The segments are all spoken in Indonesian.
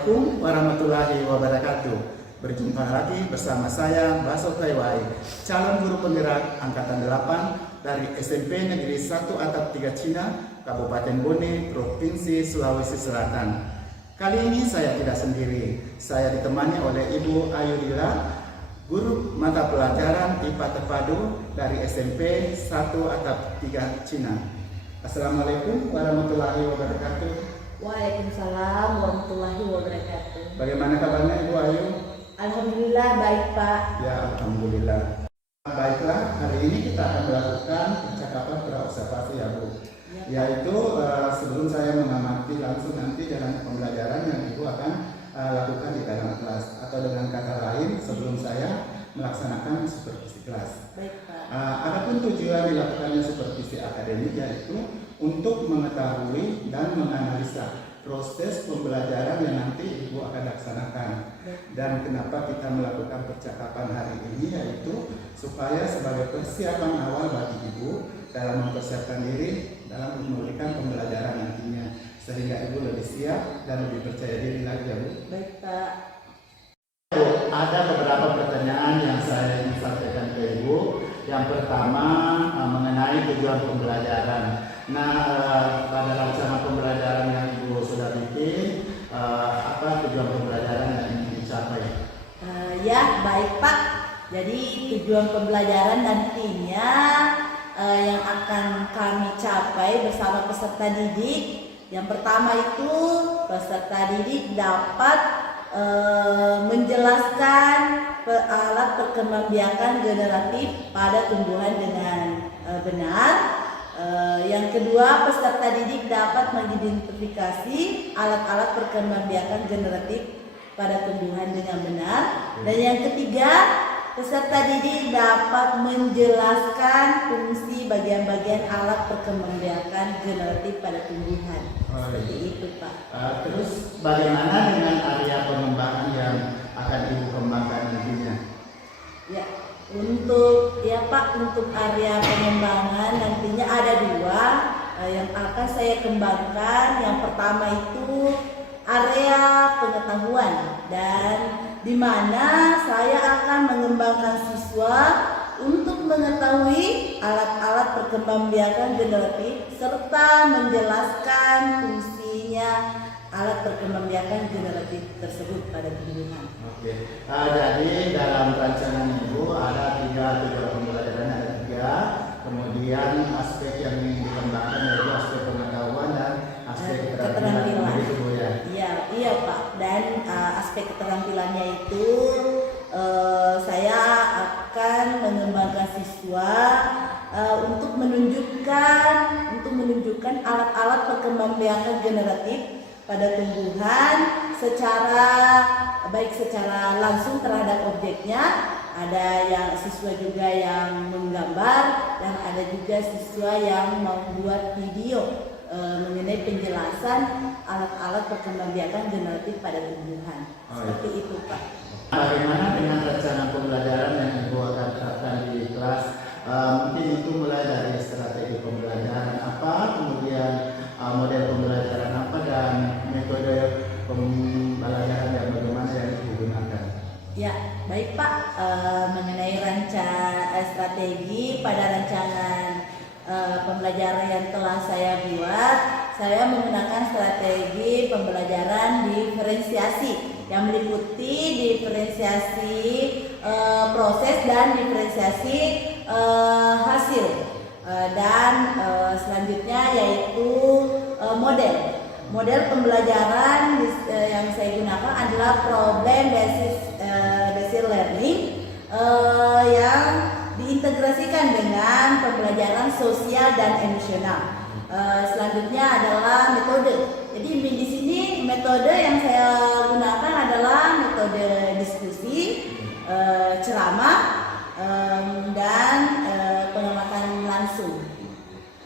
Assalamualaikum warahmatullahi wabarakatuh. Berjumpa lagi bersama saya Baso Taiwai, calon guru penggerak angkatan 8 dari SMP Negeri 1 Atap 3 Cina, Kabupaten Bone, Provinsi Sulawesi Selatan. Kali ini saya tidak sendiri, saya ditemani oleh Ibu Ayudila, guru mata pelajaran IPA Terpadu dari SMP 1 Atap 3 Cina. Assalamualaikum warahmatullahi wabarakatuh. Waalaikumsalam warahmatullahi wabarakatuh. Bagaimana kabarnya Ibu Ayu? Alhamdulillah baik Pak. Ya, alhamdulillah. Baiklah, hari ini kita akan melakukan percakapan praobservasi ya Bu. Ya. Yaitu sebelum saya mengamati langsung nanti jalan pembelajaran yang Ibu akan lakukan di dalam kelas, atau dengan kata lain sebelum saya melaksanakan supervisi kelas. Baik Pak. Adapun tujuan dilakukannya supervisi akademik yaitu untuk mengetahui dan menganalisa proses pembelajaran yang nanti Ibu akan laksanakan. Dan kenapa kita melakukan percakapan hari ini yaitu supaya sebagai persiapan awal bagi Ibu dalam mempersiapkan diri dalam memberikan pembelajaran nantinya, sehingga Ibu lebih siap dan lebih percaya diri lagi ya Bu. Baik Pak. Ada beberapa pertanyaan yang saya ingin sampaikan ke Ibu. Yang pertama mengenai tujuan pembelajaran. Nah, pada rencana pembelajaran yang Ibu sudah bikin, apa tujuan pembelajaran yang ingin dicapai? Ya, baik Pak. Jadi tujuan pembelajaran nantinya yang akan kami capai bersama peserta didik. Yang pertama itu peserta didik dapat menjelaskan alat perkembangbiakan generatif pada tumbuhan dengan benar. Yang kedua, peserta didik dapat mengidentifikasi alat-alat perkembangbiakan generatif pada tumbuhan dengan benar. Dan yang ketiga, peserta didik dapat menjelaskan fungsi bagian-bagian alat perkembangbiakan generatif pada tumbuhan. Seperti itu Pak. Terus bagaimana dengan area pengembangan yang akan Ibu kembangkan nantinya? Ya, untuk area pengembangan nantinya ada dua yang akan saya kembangkan. Yang pertama itu area pengetahuan, dan di mana saya akan mengembangkan siswa untuk mengetahui alat-alat perkembangbiakan generatif serta menjelaskan fungsinya alat perkembangbiakan generatif tersebut pada tumbuhan. Oke. Jadi dalam rancangan Ibu ada 3 tujuan pembelajaran, ada 3. Kemudian aspek yang ingin dikembangkan yaitu aspek pengetahuan dan aspek keterampilan. Iya Pak. Dan aspek keterampilannya itu saya akan mengembangkan siswa untuk menunjukkan alat-alat perkembangbiakan generatif pada tumbuhan secara langsung terhadap objeknya. Ada yang siswa juga yang menggambar, dan ada juga siswa yang membuat video mengenai penjelasan alat-alat perkembangbiakan generatif pada tumbuhan. Seperti itu Pak. Bagaimana dengan rencana pembelajaran yang Ibu akan terapkan di kelas? Mungkin itu mulai dari strategi pembelajaran apa, kemudian model pembelajaran apa, dan metode pembelajaran yang bagaimana yang digunakan. Ya, baik Pak. Mengenai strategi pada rancangan pembelajaran yang telah saya buat, saya menggunakan strategi pembelajaran diferensiasi yang meliputi diferensiasi proses dan diferensiasi hasil. Dan selanjutnya yaitu model pembelajaran yang saya gunakan adalah problem based learning yang diintegrasikan dengan pembelajaran sosial dan emosional. Selanjutnya adalah metode. Jadi di sini metode yang saya gunakan adalah metode diskusi, ceramah, dan pengamatan langsung.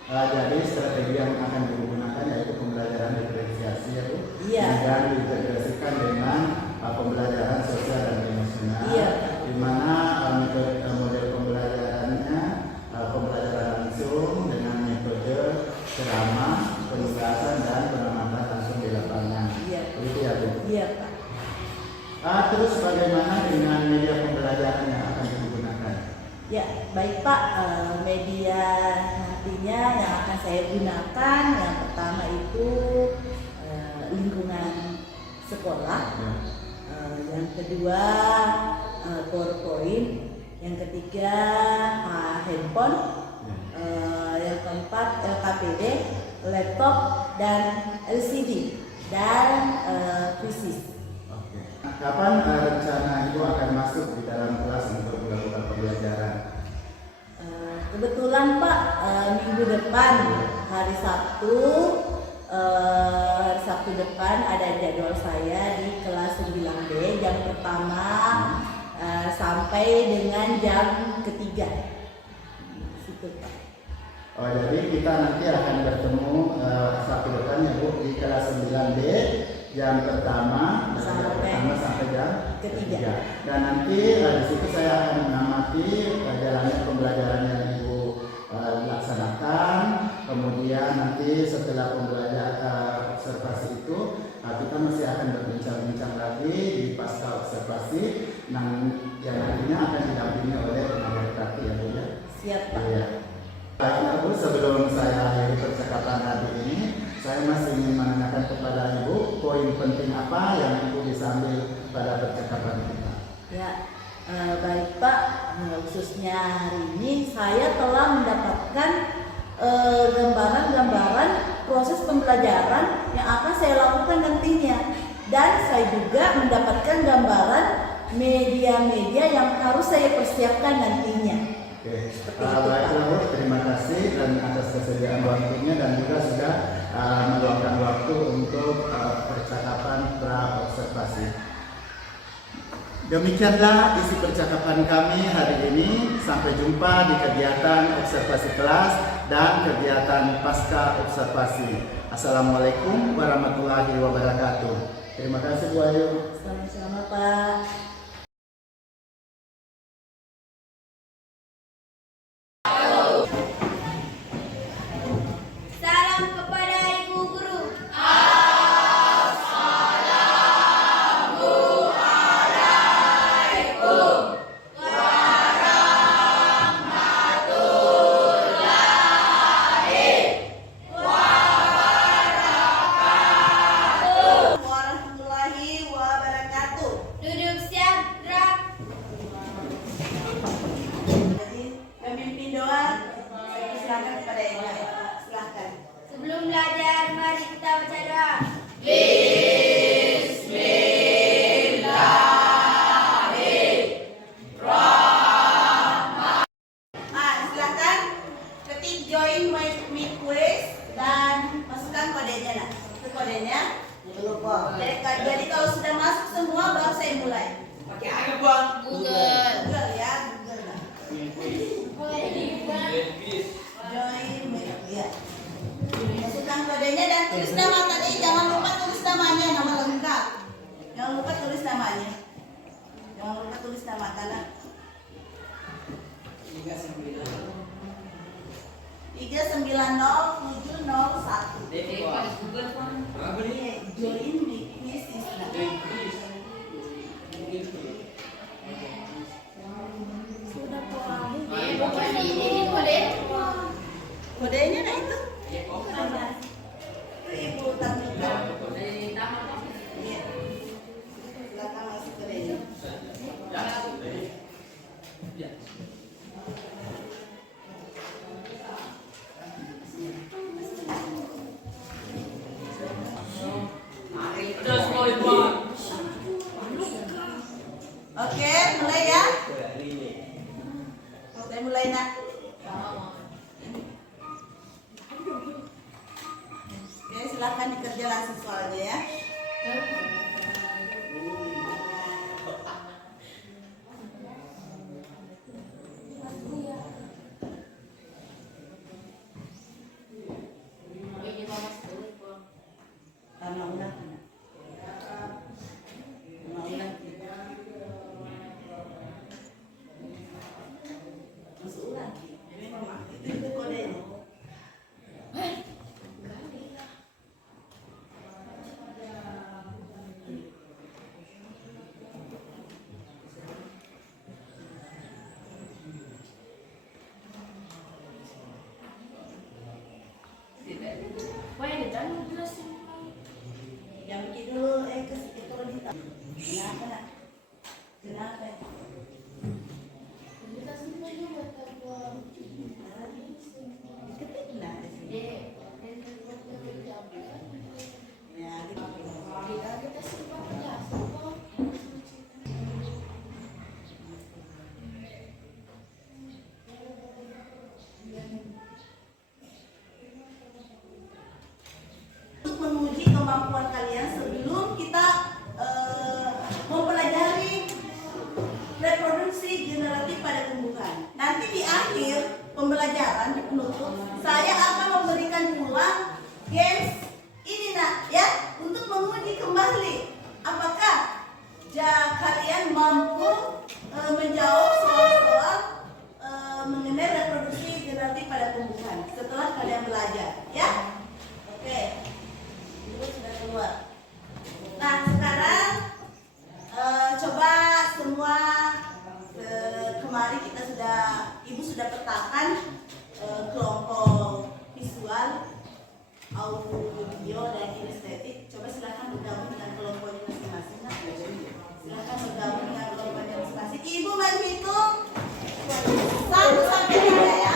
Jadi strategi yang akan digunakan yaitu pembelajaran diferensiasi ya Bu. Iya. Dan diintegrasikan dengan pembelajaran sosial dan emosional. Iya. Di mana model pembelajarannya pembelajaran langsung dengan metode ceramah, penjelasan dan pengamatan langsung di lapangan. Iya. Begitu ya Bu. Iya Pak. Terus bagaimana dengan media pembelajaran yang akan digunakan? Ya, baik Pak. Media nantinya yang akan saya gunakan yang pertama itu lingkungan sekolah, yang kedua PowerPoint, yang ketiga handphone, yang keempat LKPD, laptop dan LCD dan krisis. Oke. Kapan rencana Ibu akan masuk di dalam kelas untuk melakukan pembelajaran? Kebetulan Pak, minggu depan hari Sabtu depan ada jadwal saya di kelas 9B jam pertama sampai dengan jam ketiga. Situ Pak. Oh, jadi kita nanti akan bertemu Sabtu depan ya Bu di kelas 9B jam pertama sampai jam ketiga. Dan nanti di situ saya akan mengamati jalannya pembelajaran yang Ibu laksanakan. Kemudian nanti setelah pembelajaran observasi itu kita masih akan berbincang-bincang lagi di pasca observasi yang nantinya akan didampingi oleh tenaga praktik ya Bu ya. Siap Pak. Iya. Baiklah Bu, sebelum saya akhiri percakapan hari ini, saya masih ingin menanyakan kepada Ibu poin penting apa yang Ibu bisa ambil pada percakapan kita. Ya, baik Pak, khususnya hari ini saya telah mendapatkan gambaran-gambaran proses pembelajaran yang akan saya lakukan nantinya, dan saya juga mendapatkan gambaran media-media yang harus saya persiapkan nantinya. Oke, baiklah Bu, terima kasih dan atas kesediaan waktunya dan juga sudah meluangkan waktu untuk percakapan pra-observasi. Demikianlah isi percakapan kami hari ini. Sampai jumpa di kegiatan observasi kelas dan kegiatan pasca observasi. Assalamualaikum warahmatullahi wabarakatuh. Terima kasih Bu Ayu. Sama-sama Pak. Salam kepada Ibu Guru. Warahmatullahi wabarakatuh. Duduk siap, gerak. Jadi pemimpin doa, saya persilakan kepada Ega. Silakan. Sebelum belajar, mari kita baca doa. Silakan ketik join my quiz dan masukkan kodenya lah. Itu kodenya. Jadi kalau sudah masuk semua baru saya mulai. Pakai apa Bang? Google ya, Google lah. Join my ya. Masukkan kodenya dan tulis nama tadi. Jangan lupa tulis namanya, nama lengkap. Jangan lupa tulis namanya. Jangan lupa tulis nama tanah. 390-701. Join di quiz Islam. Sudah pulang. Kodenya nah itu. Itu Ibu Tamika. Iya. Silakan masuk kodenya. pembelajaran di penutup, saya akan memberikan ulang games ini nak ya, untuk menguji kembali apakah kalian mampu menjawab soal-soal mengenai reproduksi generatif pada tumbuhan setelah kalian belajar ya. Oke, itu sudah keluar. Nah sekarang coba semua kemarin ibu sudah petakan kelompok visual, audio, video, dan kinestetik. Coba silakan bergabung dengan kelompoknya masing-masing. Nah, silakan bergabung dengan kelompoknya masing-masing. Ibu menghitung 1 sampai 3 ya.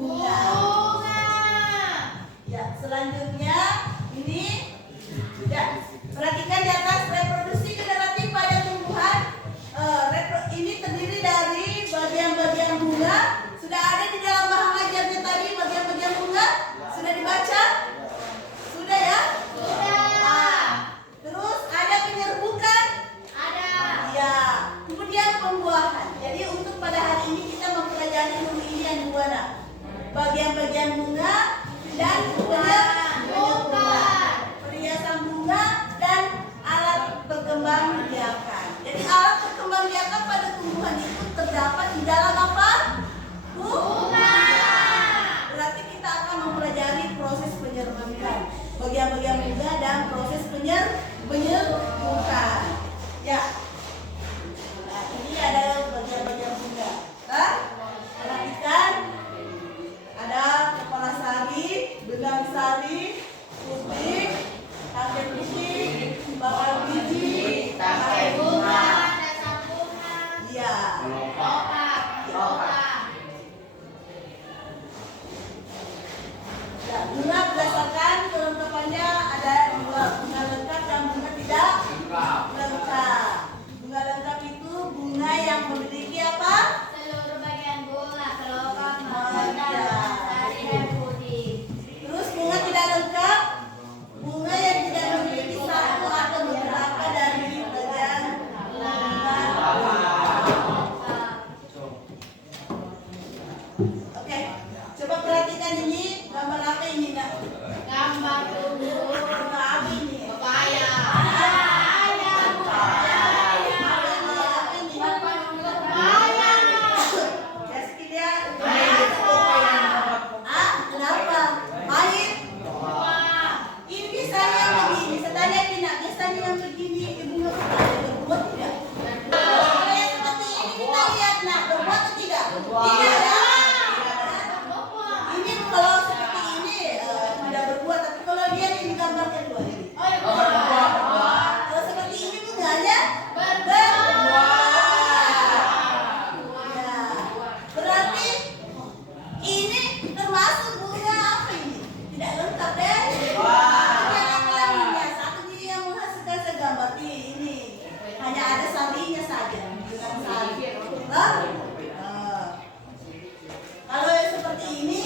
'Bunga'. Ya, selanjutnya ini ya, perhatikan di atas reproduksi bagian-bagian bunga dan penyerbukan, perhiasan bunga dan alat berkembang biakan. Jadi alat berkembang biakan pada tumbuhan itu terdapat di dalam apa? Bunga. Berarti kita akan mempelajari proses penyerbukan, bagian-bagian bunga dan proses penyerbukan. Ya. Nah, ini ada bagian-bagian bunga. Perhatikan, ada kepala sari, benang sari, putih, kakek putih, bakal biji, kakek bunga. Iya. Ya, bunga berdasarkan kelengkapannya ada dua, bunga lengkap dan bunga tidak lengkap. Bunga lengkap itu bunga yang memiliki apa? Seluruh bagian bunga, kelopak, Oh, mahkota, iya. sari dan putih. Terus bunga tidak lengkap, bunga yang tidak memiliki satu atau beberapa dari bagian bunga. Oke, coba perhatikan ini, gambar apa ini nak? Gambar tumbuh Bunga apa ini? pepaya. Apa ini? Rizky lihat. Ah, kenapa? Pahit. Ini biasanya begini, saya tanya Tina, biasanya yang begini bunga pepaya berbuah tidak? Kalau yang seperti ini kita lihat nak, berbuah atau tidak? Tidak ya? Ini kalau seperti ini tidak berbuah, tapi kalau lihat ini gambar kedua ini. Kalau seperti ini bunganya berbuah. Ya, berarti ini termasuk bunga apa ini? Tidak lengkap deh. Yang kelaminnya satu ini yang menghasilkan segambar ini. Hanya ada sarinya saja, bukan sari. Kalau yang seperti ini,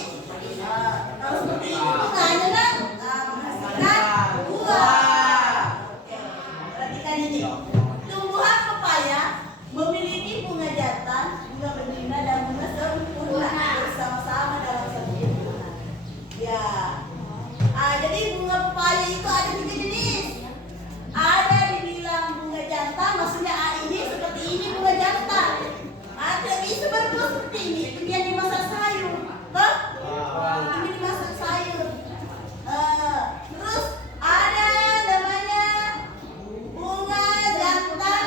kalau seperti ini bunganya nak menghasilkan buah. Oke, perhatikan ini. Tumbuhan pepaya memiliki bunga jantan, bunga betina dan bunga sempurna bersama-sama dalam satu bunga. Ya, jadi bunga pepaya itu ada 3 jenis. Ada dibilang bunga jantan, maksudnya ini seperti ini bunga jantan. Ada bisa berbuah seperti ini, itu dia dimasak sayur. Toh? Ini dimasak sayur. Terus ada namanya bunga jantan,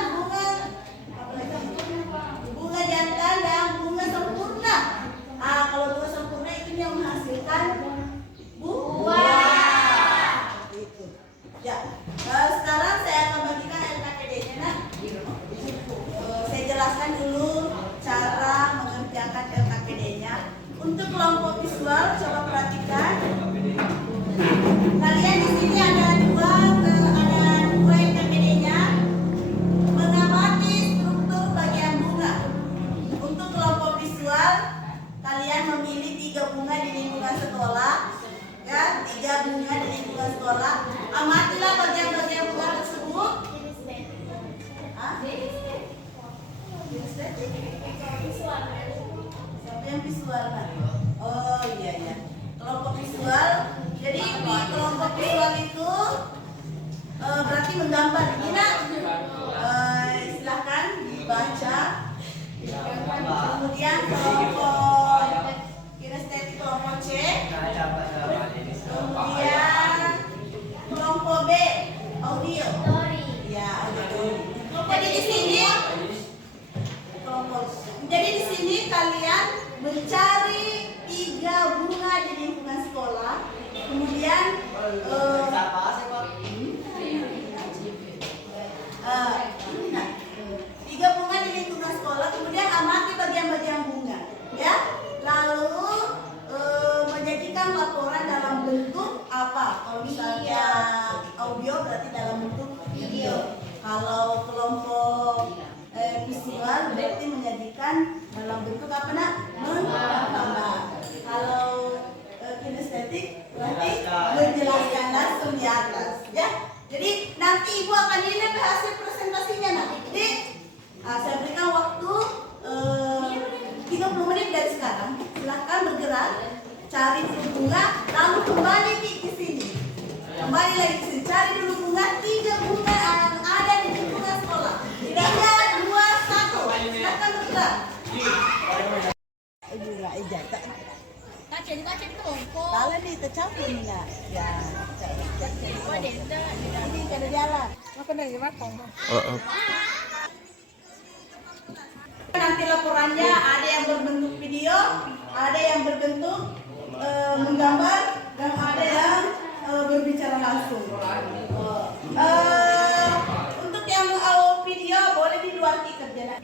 bunga jantan dan bunga sempurna. Kalau bunga sempurna itu yang menghasilkan buah. Itu. Ya. Sekarang saya akan bagikan LKPD-nya nak. Saya jelaskan dulu cara mengerjakan LKPD-nya. Untuk kelompok visual, coba perhatikan. Kalian di sini ada dua LKPD-nya. Mengamati struktur bagian bunga. Untuk kelompok visual, kalian memilih 3 bunga di lingkungan sekolah. Ya, 3 bunga di lingkungan sekolah. Amatilah bagian-bagian bunga tersebut. Hah? Siapa yang visual kan? Oh iya ya. Kelompok visual. Jadi di kelompok visual itu berarti menggambar. Ini nak, silahkan dibaca. Kemudian kelompok kinestetik kelompok C. Kemudian kelompok B audio. Ya, audio. Jadi di sini Jadi di sini kalian mencari 3 bunga di lingkungan sekolah, kemudian 3 bunga di lingkungan sekolah, kemudian amati bagian-bagian bunga, ya. Lalu menjadikan laporan dalam bentuk apa? Kalau misalnya audio berarti dalam bentuk video. Kalau kelompok visual berarti menjadikan dalam bentuk apa nak? Menggambar. Kalau kinestetik berarti menjelaskan langsung di atas, ya. Jadi nanti ibu akan lihat hasil presentasinya nanti. Jadi saya berikan waktu 30 menit dari sekarang. Silahkan bergerak cari dulu bunga, lalu kembali ke sini. Kembali lagi ke sini, cari dulu bunga, 3 bunga yang ada di bunga sekolah. 3, 2, 1. Silakan bergerak. Juga ijazah. Kacen tumpuk. Kalau di tercampur nih ya. Ini kada jalan. Nanti laporannya ada yang berbentuk video, ada yang berbentuk menggambar, dan ada yang berbicara langsung. Untuk yang video boleh di luar kerjaan.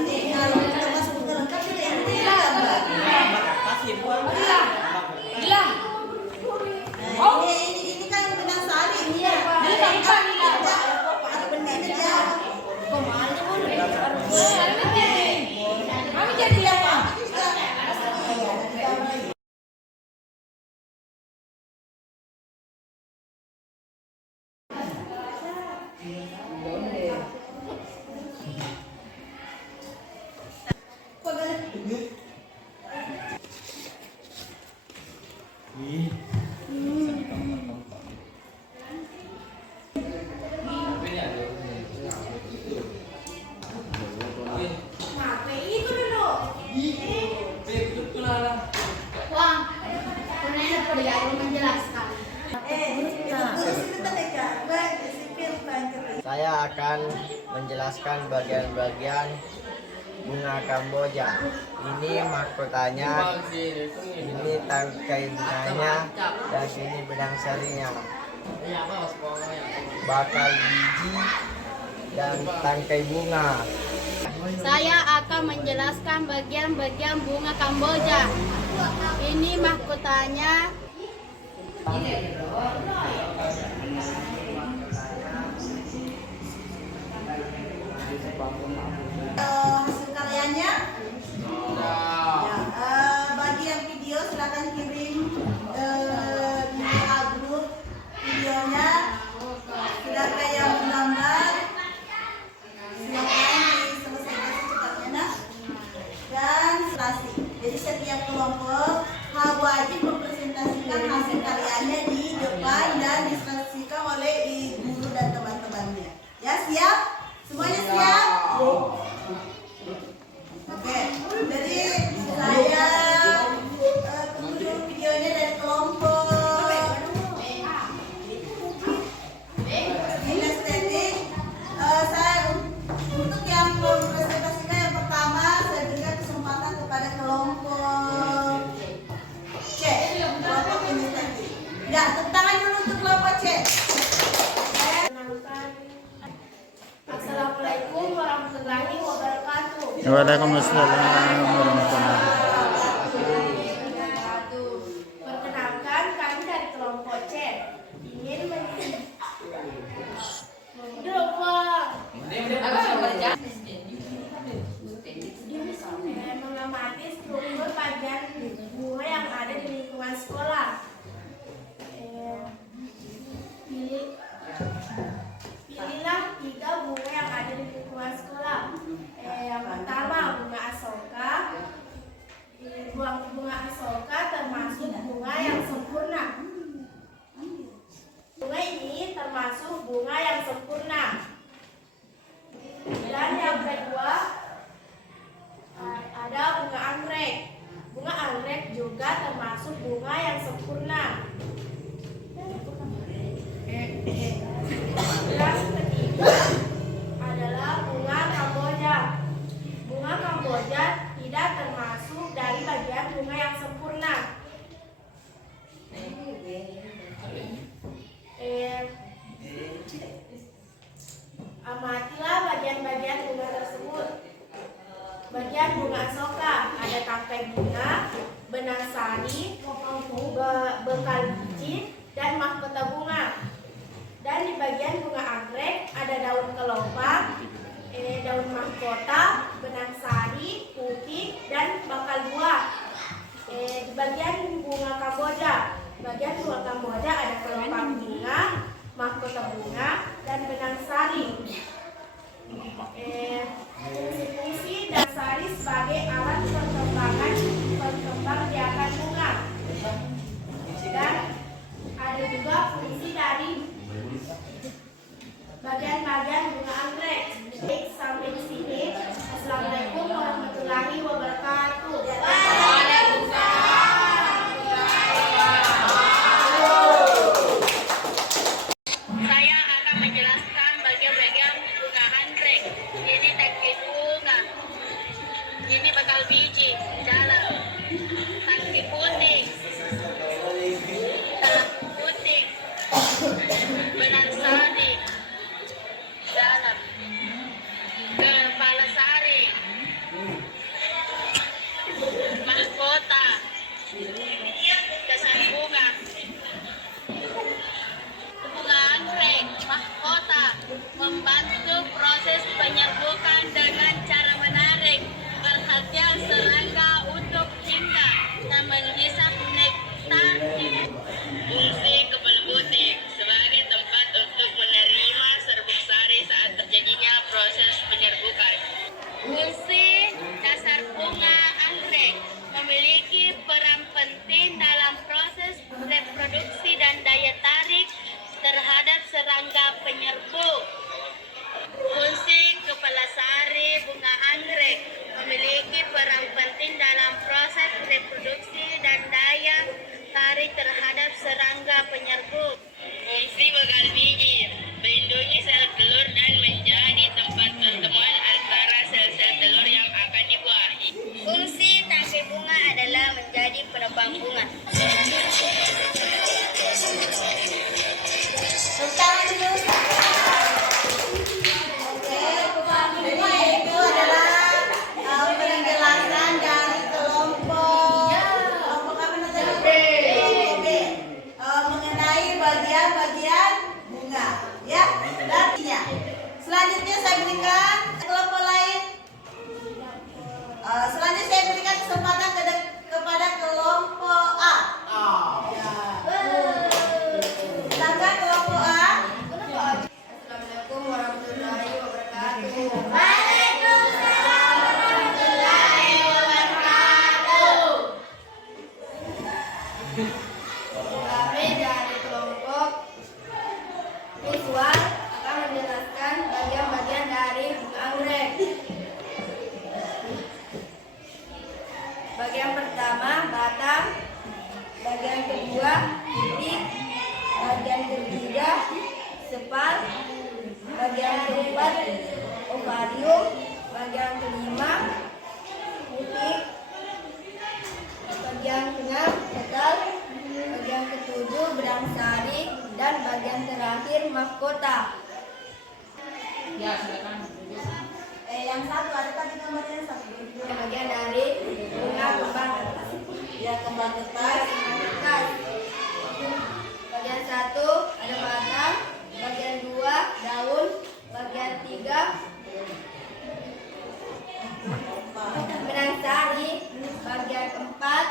Ini kalau kita masuk ke lengkap ini gambar. Ini kan benang sari. Kami jadi apa? Wang, Punena perlu menjelaskan. Saya akan menjelaskan bagian-bagian bunga kamboja. Ini mahkotanya, ini tangkai bunganya, dan ini benang sarinya. Bakal biji dan tangkai bunga. Saya akan menjelaskan bagian-bagian bunga kamboja. Ini mahkotanya. Hasil karyanya ya, bagi yang video silakan kirim di grup videonya. Silakan yang menggambar silakan diselesaikan secepatnya nah. Dan serasi. Jadi setiap kelompok wajib mempresentasikan hasil karyanya di depan dan diserasikan oleh guru dan teman-temannya. Ya, siap? Semuanya siap? Oke, jadi saya tunggu dulu videonya dari kelompok kinestetik. Saya untuk yang mempresentasikan yang pertama, saya berikan kesempatan kepada kelompok C, kelompok kinestetik. Ya, tepuk tangan dulu untuk kelompok C. Assalamualaikum warahmatullahi wabarakatuh. Waalaikumsalam warahmatullahi wabarakatuh. Perkenalkan, kami dari kelompok C ingin mengamati struktur bagian bunga yang ada di lingkungan sekolah. Pilihlah 3 bunga yang ada di lingkungan sekolah. Yang pertama bunga asoka. Bunga asoka termasuk bunga yang sempurna. Bunga ini termasuk bunga yang sempurna. Dan yang kedua ada bunga anggrek. Bunga anggrek juga termasuk bunga yang sempurna. Yang ketiga adalah bunga kamboja. Bunga kamboja tidak termasuk dari bagian bunga yang sempurna. Amatilah bagian-bagian bunga tersebut. Bagian bunga asoka ada tangkai bunga, benang sari, bekal biji, dan mahkota bunga. Dan di bagian bunga anggrek ada daun kelopak, daun mahkota, benang sari, putih, dan bakal buah. Di bagian bunga kamboja ada kelopak bunga, mahkota bunga, dan benang sari. Fungsi dan sari sebagai alat pengembang biakan bunga. Dan ada juga fungsi dari bagian-bagian bunga anggrek. Baik, sampai di sini. Assalamualaikum warahmatullahi wabarakatuh. Saya akan menjelaskan bagian-bagian bunga anggrek. Ini tangkai bunga, ini bakal biji dalam, tangkai putih, dalam putih, benang sari dalam, kepala sari, mahkota, dasar bunga. Bunga anggrek mahkota membantu proses penyerbukan dengan cara menarik perhatian serangga untuk hingga dan menghisap nektar. Fungsi kepala butik sebagai tempat untuk menerima serbuk sari saat terjadinya proses penyerbukan. Fungsi dasar bunga anggrek memiliki peran penting dalam proses reproduksi dan daya tarik terhadap serangga penyerbuk. Fungsi kepala sari bunga anggrek memiliki peran penting dalam proses reproduksi dan daya tarik terhadap serangga penyerbuk. Fungsi bakal biji melindungi sel telur dan menjadi tempat pertemuan antara sel-sel telur yang akan dibuahi. Fungsi tangkai bunga adalah menjadi penopang bunga. Itu adalah penjelasan dari kelompok apa namanya? B. Mengenai bagian-bagian bunga, ya. Dan selanjutnya saya berikan kelompok lain. Selanjutnya saya berikan kesempatan kepada kelompok A. Silakan kelompok A. Assalamualaikum warahmatullahi wabarakatuh. Waalaikumsalam warahmatullahi wabarakatuh. Kami dari kelompok visual akan menjelaskan bagian-bagian dari bunga anggrek. Bagian pertama batang, bagian kedua titik, bagian ketiga sepal, bagian keempat ovarium, bagian kelima putih, bagian keenam petal, bagian ketujuh benang sari, dan bagian terakhir mahkota. Yang satu ada tadi nomornya satu. Bagian dari bunga kembang kertas. Ya, kembang kertas. Bagian satu ada batang, bagian dua daun, bagian tiga benang sari, bagian empat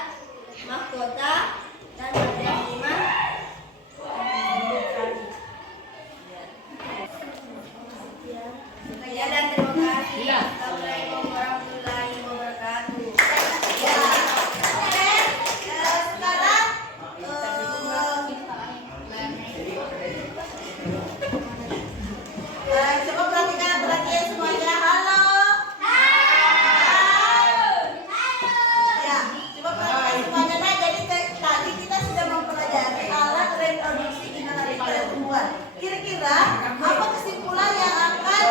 mahkota, dan bagian lima ya, dan terima kasih. Assalamualaikum warahmatullahi wabarakatuh. Ya. Oke. Sekarang coba perhatikan semuanya. Halo. Ya, coba perhatikan semuanya. Nah, jadi tadi kita sudah mempelajari alat reproduksi inalari pada tumbuhan. Kira-kira apa kesimpulan yang akan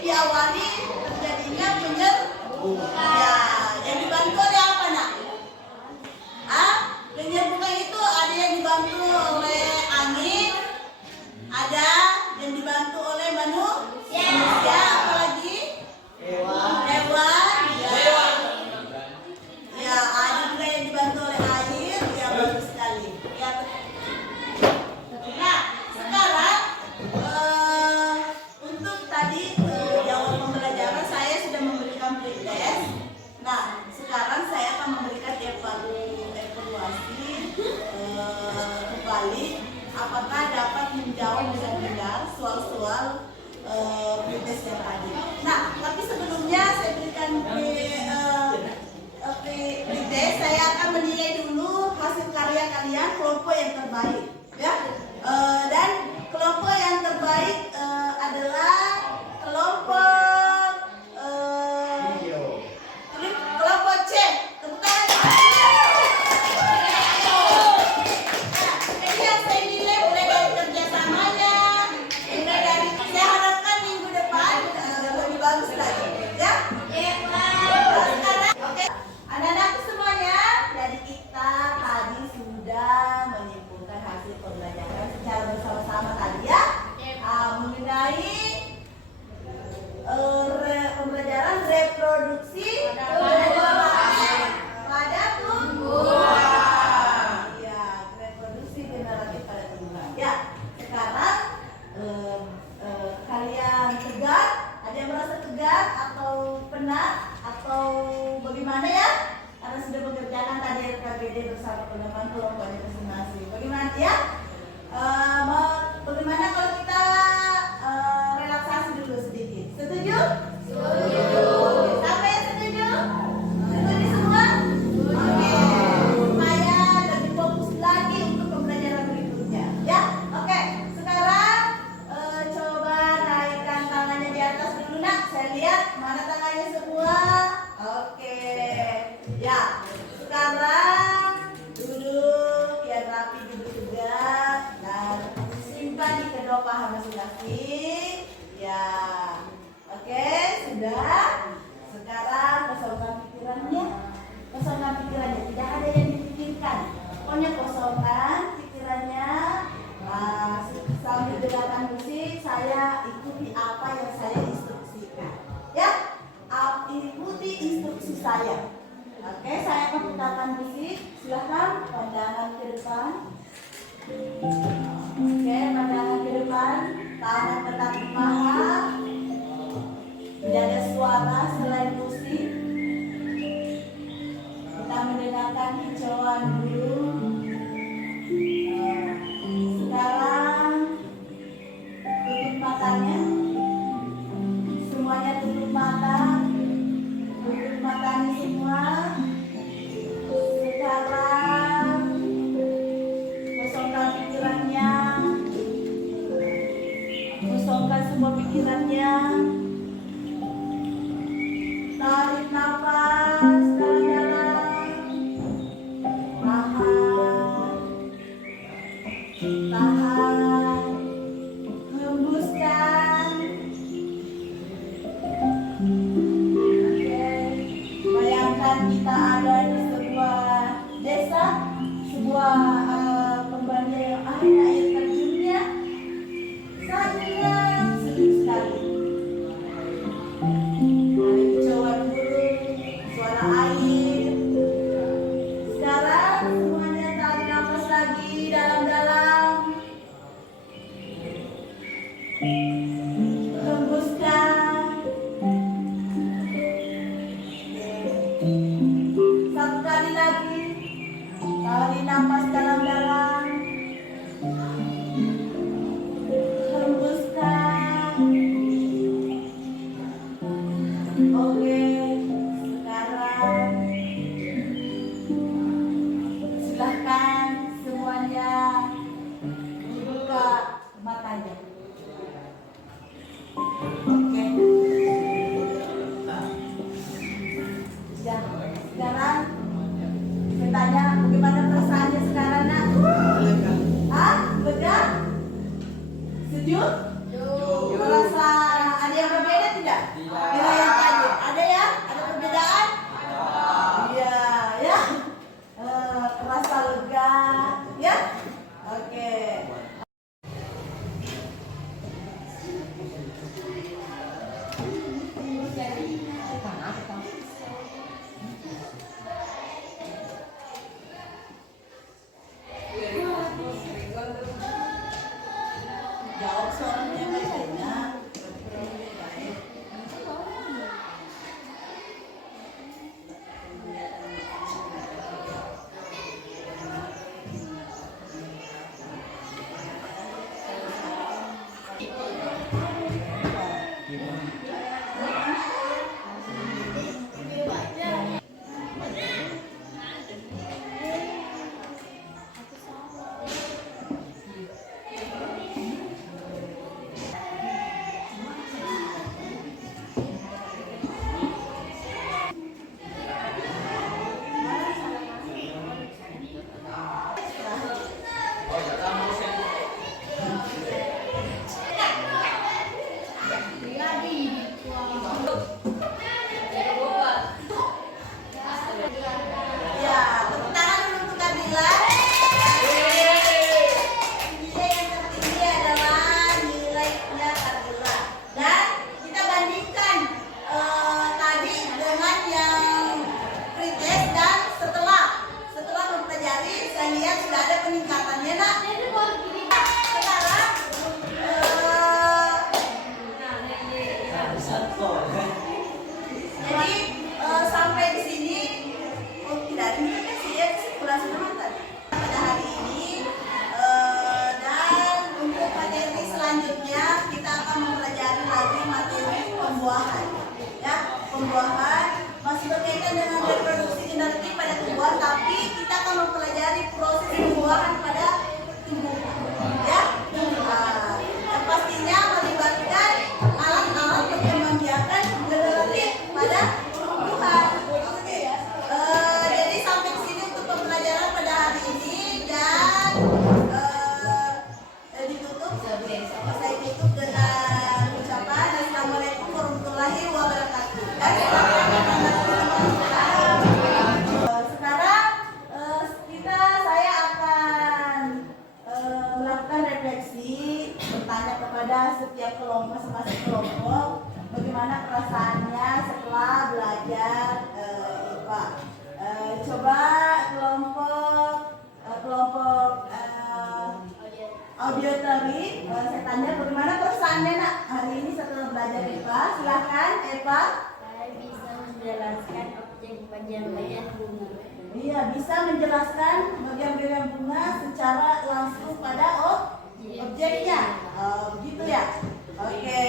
diawali terjadinya penyerbukan. Ya, yang dibantu oleh apa nak? Penyerbukan itu ada yang dibantu oleh angin, ada yang dibantu oleh manusia, apalagi hewan, ya ada juga yang dibantu oleh air, ya bagus sekali. Ya. Nah, sekarang untuk tadi di awal pembelajaran saya sudah memberikan pretest. Nah, sekarang saya akan memberikan evaluasi kembali apakah dapat menjawab dengan benar soal-soal pretest yang tadi. Nah, tapi sebelumnya saya berikan pretest, saya akan menilai dulu hasil karya kalian kelompok yang terbaik, ya. Dan kelompok yang terbaik adalah kelompok C. Tepuk tangan. Jadi yang saya nilai mulai dari kerjasamanya, mulai dari saya harapkan minggu depan lebih bagus lagi, ya. Sekarang, oke, anak-anak semuanya, dari kita tadi sudah menyimpulkan hasil pembelajaran secara bersama-sama tadi, ya, mengenai pembelajaran reproduksi pada tumbuhan. Ya, reproduksi generatif pada tumbuhan. Ya, sekarang kalian tegar? Ada yang merasa tegar atau penat atau bagaimana ya? Karena sudah mengerjakan tadi RKBD bersama teman-teman kelompoknya masing-masing. Bagaimana ya? Bagaimana kalau kita relaksasi dulu sedikit? Setuju? Setuju. Siapa yang setuju? Setuju semua? Oke. Supaya lebih fokus lagi untuk pembelajaran berikutnya. Ya, oke. Sekarang coba naikkan tangannya di atas dulu nak. Saya lihat mana tangannya semua. Oke. Ya. Sekarang duduk yang rapi, duduk tegak dan simpan di kedua paha masing-masing. Ya. Oke, sudah. Sekarang kosongkan pikirannya. Kosongkan pikirannya, tidak ada yang dipikirkan. Pokoknya kosongkan pikirannya. Sambil dengarkan musik, saya ikuti apa yang saya instruksikan. Ya, ikuti instruksi saya. Oke, saya akan putarkan musik. Silahkan pandangan ke depan. Oke, pandangan ke depan. Tangan tetap di paha. Tidak ada suara selain musik. Kita mendengarkan kicauan dulu. Sekarang tutup matanya. Semuanya tutup mata. Tutup matanya semua. Sekarang kosongkan pikirannya. Kosongkan semua pikirannya. Tarik nafas dalam-dalam. Tahan. Hembuskan. Oke. Bayangkan kita ada di sebuah desa, sebuah pembalian air terjunnya sangat sedih sekali. Ada kicauan burung, suara air. Sekarang semuanya tarik nafas lagi dalam-dalam. Hembuskan. Satu kali lagi. Tarik nafas dalam-dalam. Hembuskan. Oke, sekarang silahkan semuanya buka matanya. Oke. Ya, sekarang saya tanya bagaimana perasaannya sekarang nak? Lega? Setuju? Merasa ada yang berbeda tidak? tidak? Wilayah Tanjung. Ada ya? Ada perbedaan? Iya, ya. Terasa lega, ya? Oke. Jawab soalnya banyak. Ya, tepuk tangan dulu untuk Kabila. Nilai yang tertinggi adalah nilainya Kabila. Dan kita bandingkan tadi dengan yang pretest dan setelah mempelajari, saya lihat sudah ada peningkatannya, nak. Sekarang jadi sampai di sini tidak ada sih ya simulasi teman-teman pada hari ini dan untuk materi selanjutnya kita akan mempelajari lagi materi pembuahan, ya, pembuahan masih berkaitan dengan reproduksi genetik pada tumbuhan, tapi kita akan mempelajari proses pembuahan pada tumbuhan, ya. Yang pastinya melibatkan alat-alat yang membiarkan genetik pada tumbuhan. Jadi sampai di sini untuk pembelajaran pada hari ini dan ditutup. Saya tutup dengan ucapan Assalamualaikum warahmatullahi wabarakatuh. Sekarang saya akan melakukan refleksi, bertanya kepada setiap kelompok, masing-masing kelompok, bagaimana perasaannya setelah belajar IPA. Coba kelompok audio tadi, saya tanya bagaimana perasaannya, nak, hari ini setelah belajar IPA. Silahkan Eva. Saya bisa menjelaskan objek bagian-bagian bunga. Iya, bisa menjelaskan bagian-bagian bunga secara langsung pada objeknya. Begitu ya. Oke.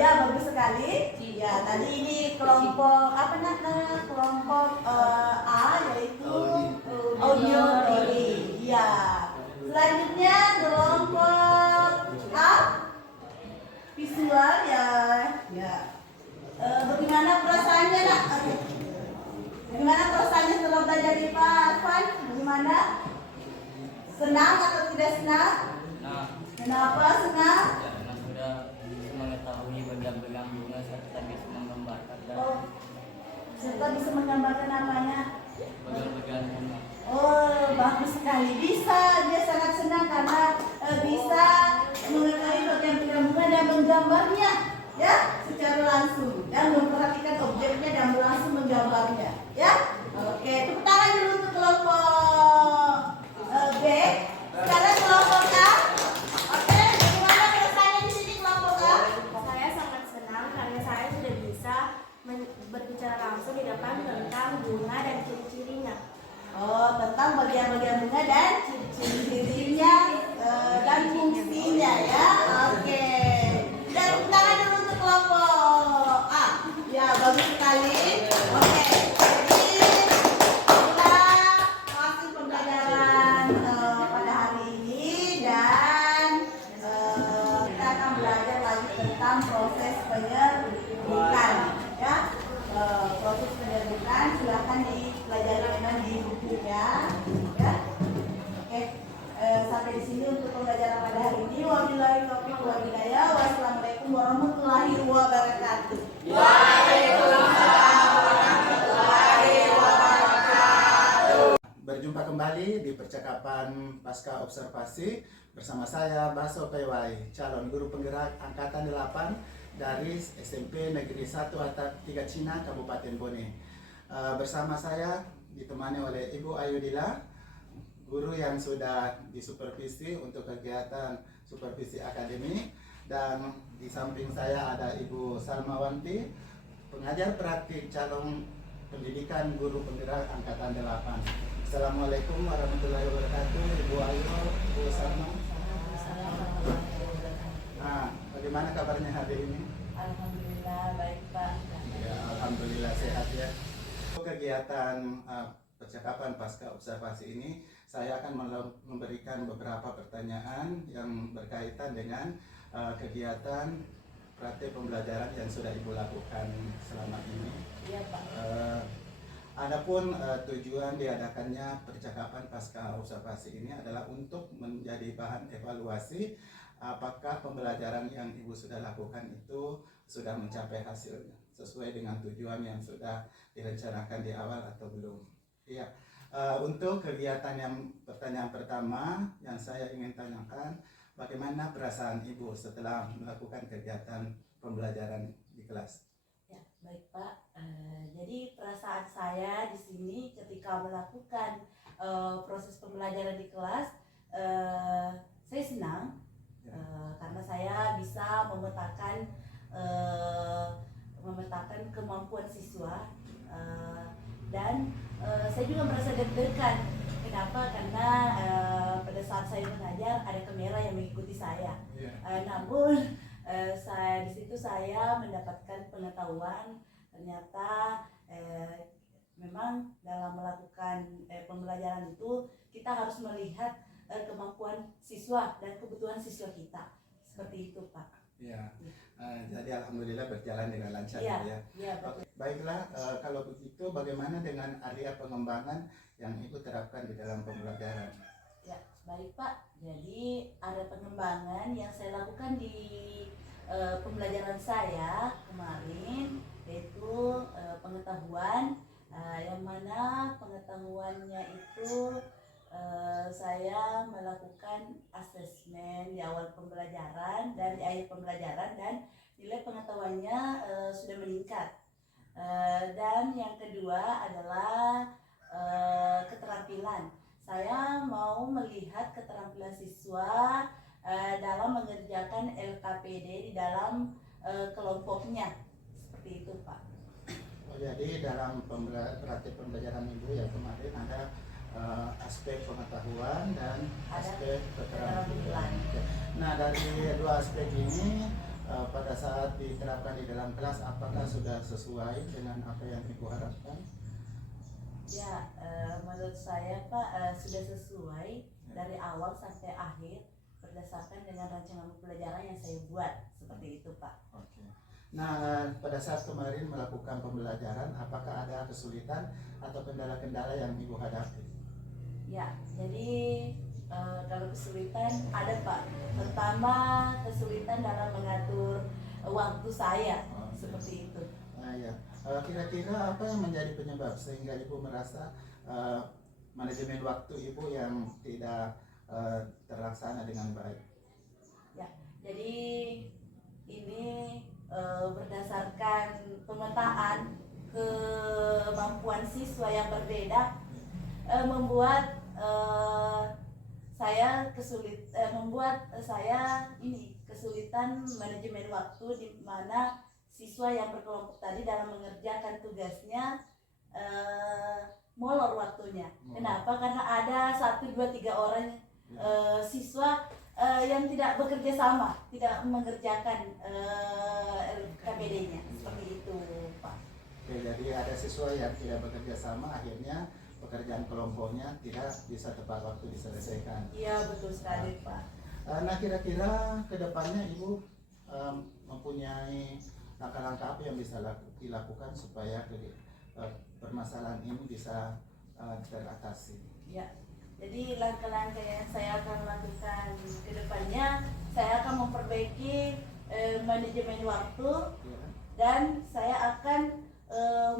Ya, bagus sekali. Ya, tadi ini kelompok apa namanya? Kelompok A, yaitu audio teori. Ya. Selanjutnya kelompok A, visual, ya. Ya. Bagaimana perasaannya, nak? Bagaimana perasaannya setelah belajar IPA, Arfan? Bagaimana? Senang atau tidak senang? Nah, Kenapa senang? karena sudah bisa mengetahui bagian-bagian bunga serta bisa menggambarkan dan Serta bisa menggambarkan apanya? bagian-bagian bunga. Oh, bagus sekali. Dia sangat senang karena bisa mengetahui bagian-bagian bunga dan menggambarnya, ya, secara langsung, dan memperhatikan objeknya dan langsung menggambarnya, ya. Oke, tepuk tangan dulu untuk kelompok B. Sekarang kelompok A. Oke, bagaimana perasaannya di sini kelompok A? Saya sangat senang karena saya sudah bisa berbicara langsung di depan tentang bunga dan ciri-cirinya. Oh, tentang bagian-bagian bunga dan ciri-cirinya dan fungsinya, ya. Oke. Dan tepuk tangan dulu untuk kelompok A. Ya, bagus sekali. Oke. Jadi kita masih pembelajaran pada hari ini dan kita akan belajar lagi tentang proses penyerbukan, ya. Proses penyerbukan silahkan dipelajari memang di bukunya, ya. Oke, sampai di sini untuk pembelajaran pada hari ini. ini. Wabillahi taufiq wal hidayah. Wassalamualaikum warahmatullahi wabarakatuh. Berjumpa kembali di percakapan pasca observasi bersama saya Baso Paiwai, calon guru penggerak angkatan 8 dari SMP Negeri 1 Atap 3 Cina, Kabupaten Bone. Bersama saya ditemani oleh Ibu Ayudila, guru yang sudah disupervisi untuk kegiatan supervisi akademik, dan di samping saya ada Ibu Salmawanti, pengajar praktik calon pendidikan guru penggerak angkatan 8. Assalamualaikum warahmatullahi wabarakatuh, Ibu Ayu, Ibu Salma. Nah, bagaimana kabarnya hari ini? Alhamdulillah baik Pak. Ya, alhamdulillah sehat ya. Untuk kegiatan percakapan pasca observasi ini, saya akan memberikan beberapa pertanyaan yang berkaitan dengan kegiatan praktik pembelajaran yang sudah Ibu lakukan selama ini. Iya Pak. Adapun tujuan diadakannya percakapan pasca observasi ini adalah untuk menjadi bahan evaluasi apakah pembelajaran yang Ibu sudah lakukan itu sudah mencapai hasilnya sesuai dengan tujuan yang sudah direncanakan di awal atau belum. Iya. Untuk kegiatan yang pertanyaan pertama yang saya ingin tanyakan, bagaimana perasaan Ibu setelah melakukan kegiatan pembelajaran di kelas? Ya, baik Pak. Jadi perasaan saya di sini ketika melakukan proses pembelajaran di kelas, saya senang karena saya bisa memetakan kemampuan siswa, dan saya juga merasa deg-degan. Kenapa? Karena pada saat saya mengajar ada kamera yang mengikuti saya. Namun di situ saya mendapatkan pengetahuan ternyata memang dalam melakukan pembelajaran itu kita harus melihat kemampuan siswa dan kebutuhan siswa kita, seperti itu Pak. Ya, jadi alhamdulillah berjalan dengan lancar Ya, ya. ya betul. Baiklah, kalau begitu bagaimana dengan area pengembangan yang Ibu terapkan di dalam pembelajaran? Ya, baik Pak. Jadi ada pengembangan yang saya lakukan di pembelajaran saya kemarin, yaitu pengetahuan, yang mana pengetahuannya itu saya melakukan asesmen di awal pembelajaran dan di akhir pembelajaran, dan nilai pengetahuannya sudah meningkat. Dan yang kedua adalah keterampilan. Saya mau melihat keterampilan siswa dalam mengerjakan LKPD di dalam kelompoknya, seperti itu Pak. Oh, jadi dalam praktik pembelajaran Ibu yang kemarin ada aspek pengetahuan dan aspek keterampilan. Nah, dari dua aspek ini pada saat diterapkan di dalam kelas, apakah sudah sesuai dengan apa yang Ibu harapkan? Ya, menurut saya Pak sudah sesuai dari awal sampai akhir berdasarkan dengan rancangan pembelajaran yang saya buat, seperti itu Pak. Oke. Nah, pada saat kemarin melakukan pembelajaran, apakah ada kesulitan atau kendala-kendala yang Ibu hadapi? Ya, jadi kalau kesulitan ada Pak. Pertama, kesulitan dalam mengatur waktu saya, seperti itu. Nah, ya. Kira-kira apa yang menjadi penyebab sehingga Ibu merasa manajemen waktu Ibu yang tidak terlaksana dengan baik? Ya, jadi ini berdasarkan pemetaan kemampuan siswa yang berbeda, membuat saya kesulitan manajemen waktu, di mana siswa yang berkelompok tadi dalam mengerjakan tugasnya molor waktunya. Kenapa? Karena ada 1, 2, 3 orang siswa yang tidak bekerja sama, tidak mengerjakan KPD-nya, seperti itu Pak. Oke, jadi ada siswa yang tidak bekerja sama, akhirnya pekerjaan kelompoknya tidak bisa tepat waktu diselesaikan. Iya, betul sekali Pak. Nah, kira-kira kedepannya Ibu mempunyai langkah-langkah apa yang bisa dilakukan supaya permasalahan ini bisa teratasi? Ya, jadi langkah-langkah yang saya akan lakukan ke depannya, saya saya akan memperbaiki manajemen waktu Ya. dan saya akan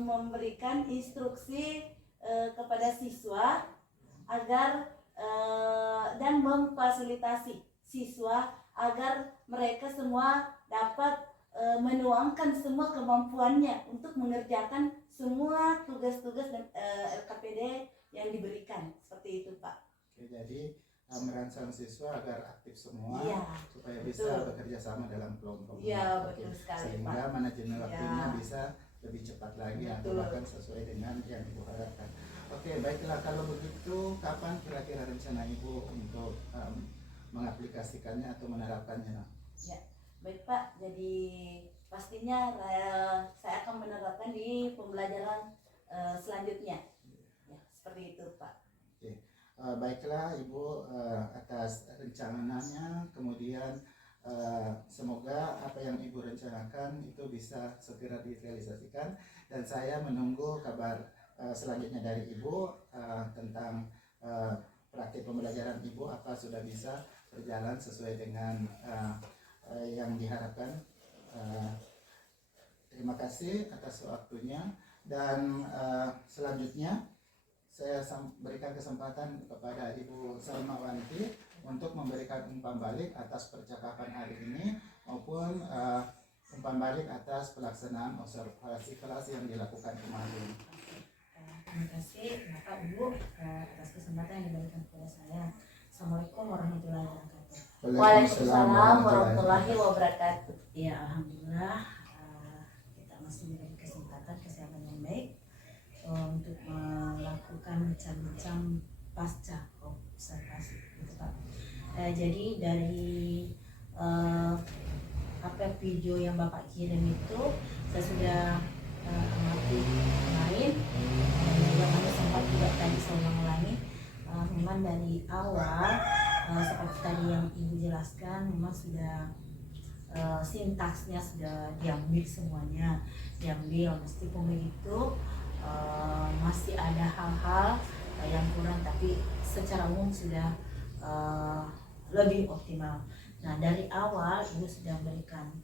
memberikan instruksi kepada siswa agar dan memfasilitasi siswa agar mereka semua dapat menuangkan semua kemampuannya untuk mengerjakan semua tugas-tugas dan LKPD yang diberikan. Seperti itu, Pak. Oke, jadi merancang siswa agar aktif semua Iya, supaya bisa betul. bekerja sama dalam kelompok. Iya, Oke, betul sekali, sehingga Pak. manajemen waktunya Iya. bisa lebih cepat lagi atau Betul. bahkan sesuai dengan yang Ibu harapkan. Oke, baiklah, kalau begitu kapan kira-kira rencana Ibu untuk mengaplikasikannya atau menerapkannya? Ya, baik Pak. Jadi pastinya saya akan menerapkan di pembelajaran selanjutnya. Ya, seperti itu, Pak. Baiklah Ibu, atas rencananya, kemudian semoga apa yang Ibu rencanakan itu bisa segera direalisasikan, dan saya menunggu kabar selanjutnya dari Ibu tentang praktik pembelajaran Ibu, apa sudah bisa berjalan sesuai dengan yang diharapkan. Terima kasih atas waktunya, dan selanjutnya saya berikan kesempatan kepada Ibu Salma Wanti untuk memberikan umpan balik atas percakapan hari ini maupun umpan balik atas pelaksanaan observasi kelas yang dilakukan kemarin. Terima kasih Bapak Ibu atas kesempatan yang diberikan kepada saya. Assalamualaikum warahmatullahi wabarakatuh. Waalaikumsalam warahmatullahi wabarakatuh. Ya, alhamdulillah kita masih diberi kesempatan yang baik untuk melakukan bincang-bincang pasca observasi, gitu Pak. Jadi dari apa video yang Bapak kirim itu saya sudah amati kemarin, yang mana sempat juga tadi saya ulang-ulangi. Memang dari awal seperti tadi yang Ibu jelaskan, memang sudah sintaksnya sudah diambil semuanya, diambil. Meskipun begitu masih ada hal-hal yang kurang, tapi secara umum sudah lebih optimal. Nah, dari awal Ibu sudah memberikan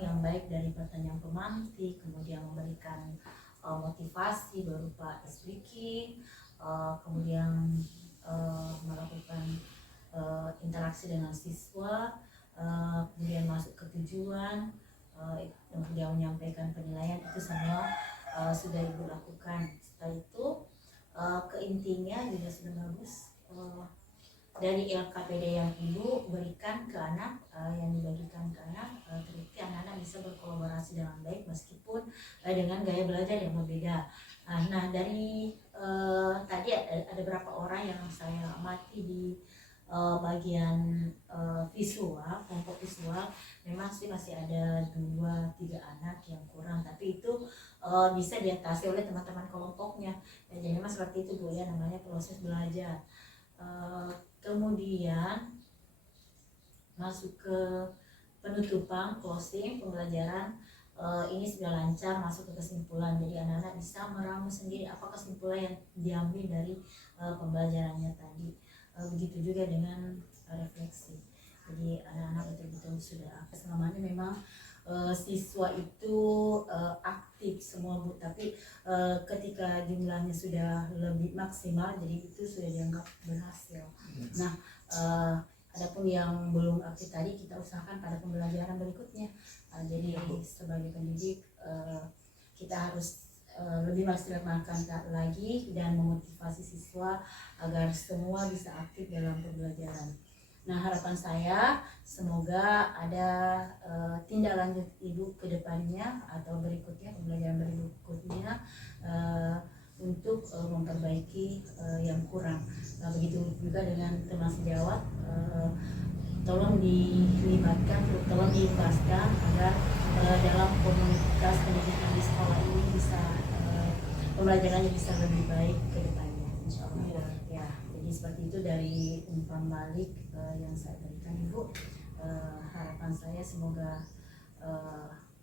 yang baik dari pertanyaan pemantik, kemudian memberikan motivasi berupa speaking, kemudian melakukan interaksi dengan siswa, kemudian masuk ke tujuan, kemudian menyampaikan penilaian. Itu semua sudah Ibu lakukan. Setelah itu keintinya juga sudah bagus. Dari LKPD yang Ibu berikan ke anak, yang dibagikan ke anak, terbukti anak-anak bisa berkolaborasi dengan baik meskipun dengan gaya belajar yang berbeda. Nah, dari tadi ada beberapa orang yang saya amati di bagian visual, kelompok visual, memang sih masih ada 2-3 anak yang kurang, tapi itu bisa diatasi oleh teman-teman kelompoknya. Ya, jadi memang seperti itu Bu ya, namanya proses belajar. Kemudian masuk ke penutupan, closing pembelajaran. Ini sudah lancar masuk ke kesimpulan, jadi anak-anak bisa meramu sendiri apa kesimpulan yang diambil dari pembelajarannya tadi. Begitu juga dengan refleksi, jadi anak-anak betul-betul sudah selama ini memang siswa itu aktif semua Bu, tapi ketika jumlahnya sudah lebih maksimal, jadi itu sudah dianggap berhasil. Nah, adapun yang belum aktif tadi kita usahakan pada pembelajaran berikutnya. Jadi sebagai pendidik kita harus lebih maksimalkan lagi dan memotivasi siswa agar semua bisa aktif dalam pembelajaran. Nah, harapan saya semoga ada tindak lanjut Ibu ke depannya atau berikutnya, pembelajaran berikutnya untuk memperbaiki yang kurang. Nah, begitu juga dengan teman sejawat, tolong dilibatkan, tolong diikhlaskan agar dalam komunitas pendidikan di sekolah ini bisa pembelajarannya bisa lebih baik ke depannya, insya Allah. Ya, jadi seperti itu dari umpan balik yang saya berikan Ibu. Harapan saya semoga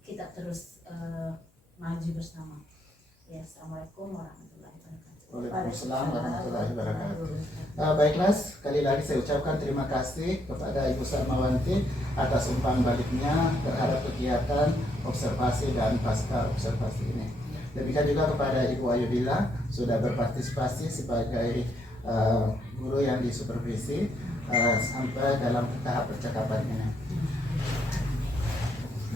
kita terus maju bersama. Ya, assalamualaikum warahmatullahi wabarakatuh. Waalaikumsalam warahmatullahi wabarakatuh. Baiklah, sekali lagi saya ucapkan terima kasih kepada Ibu Sarmawanti atas umpan baliknya terhadap kegiatan observasi dan pasca observasi ini. Demikian juga kepada Ibu Ayudila sudah berpartisipasi sebagai guru yang disupervisi sampai dalam tahap percakapan ini.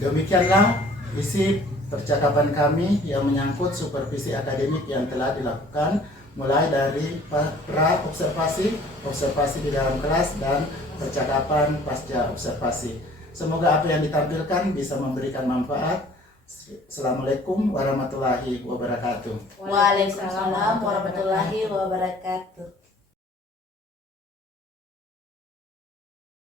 Demikianlah isi percakapan kami yang menyangkut supervisi akademik yang telah dilakukan mulai dari pra-observasi, observasi di dalam kelas, dan percakapan pasca observasi. Semoga apa yang ditampilkan bisa memberikan manfaat. Assalamualaikum warahmatullahi wabarakatuh. Waalaikumsalam warahmatullahi wabarakatuh.